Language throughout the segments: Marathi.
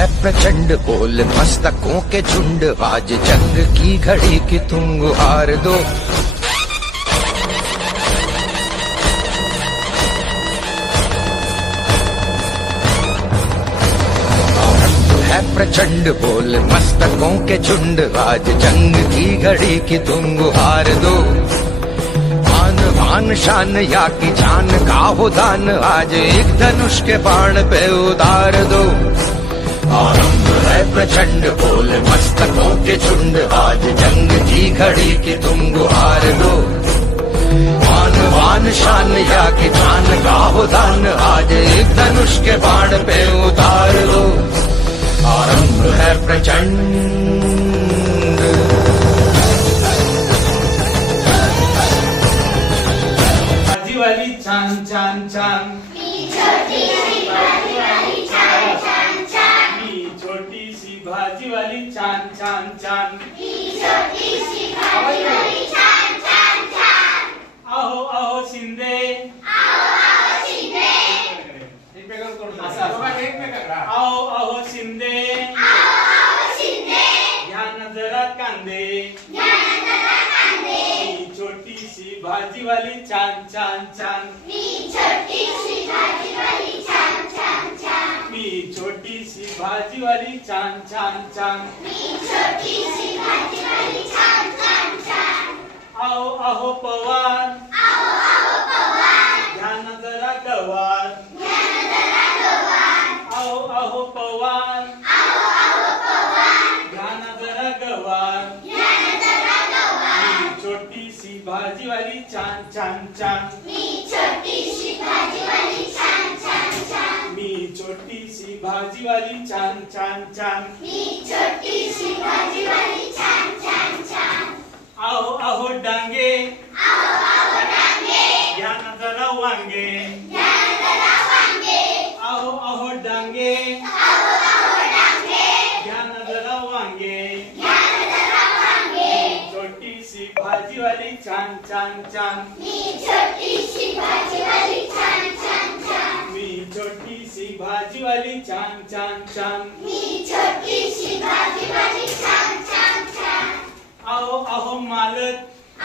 है प्रचंड बोल मस्तकों के झुंड, आज जंग की घड़ी की तुम गुहार दो। है प्रचंड बोल मस्तकों के झुंड, आज जंग की घड़ी की तुम गुहार दो। आन बान शान या की जान का हो दान, आज एक धनुष के बाण पे उतार दो। आरंभ है प्रचंड बोल मस्तकों के झुंड, आज जंग की घड़ी की तुम गुहार दो। आन बान शान या की जान का हो दान, आज एक धनुष के बाण पे उतार दो। आरंभ है प्रचंड। भाजीवाली छान छान छान, मी छोटी सी भाजीवाली छान छान छान, मी छोटी सी भाजीवाली छान छान छान, मी छोटी सी भाजीवाली छान छान छान। अहो अहो शिंदे, आओ आओ शिंदे, अहो अहो शिंदे, आओ आओ शिंदे, घ्या ना जरा कांदे, घ्या ना जरा कांदे, मी छोटी सी भाजीवाली छान छान छान, मी छोटी सी भाजीवाली छान छान छान, मी छोटी सी भाजीवाली छान छान छान, मी छोटी सी भाजीवाली छान छान छान। अहो अहो पवार, आओ आओ पवार, घ्या ना जरा गवार, घ्या ना जरा गवार, अहो अहो पवार, आओ आओ पवार, घ्या ना जरा गवार, घ्या ना जरा गवार, मी छोटी सी भाजीवाली छान छान छान, मी छोटी सी भाजीवाली छान छान छान, मी छोटी सी भाजीवाली छान छान छान, मी छोटी सी भाजीवाली छान छान छान। अहो अहो डांगे, आओ आओ डांगे, घ्या ना जरा वांगे, घ्या ना जरा वांगे, अहो अहो डांगे, आओ आओ डांगे, घ्या ना जरा वांगे, घ्या ना जरा वांगे, छोटी सी भाजीवाली छान छान छान, मी छोटी सी भाजीवाली छान छान छान, मी छोटी सी भाजीवाली छान छान छान, मी छोटी सी भाजीवाली छान छान छान। अहो अहो मालक,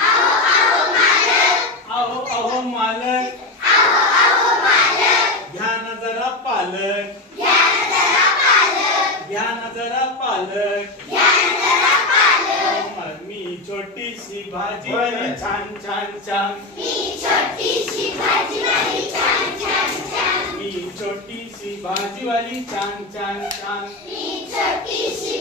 आओ आओ मालक, अहो अहो मालक, आओ आओ मालक, घ्या ना जरा पालक, घ्या ना जरा पालक, घ्या ना जरा पालक, घ्या ना जरा पालक, मी छोटी सी भाजीवाली छान छान छान, मी छोटी सी भाजीवाली छान छान छान, मी छोटी सी भाजीवाली छान छान छान, मी छोटी सी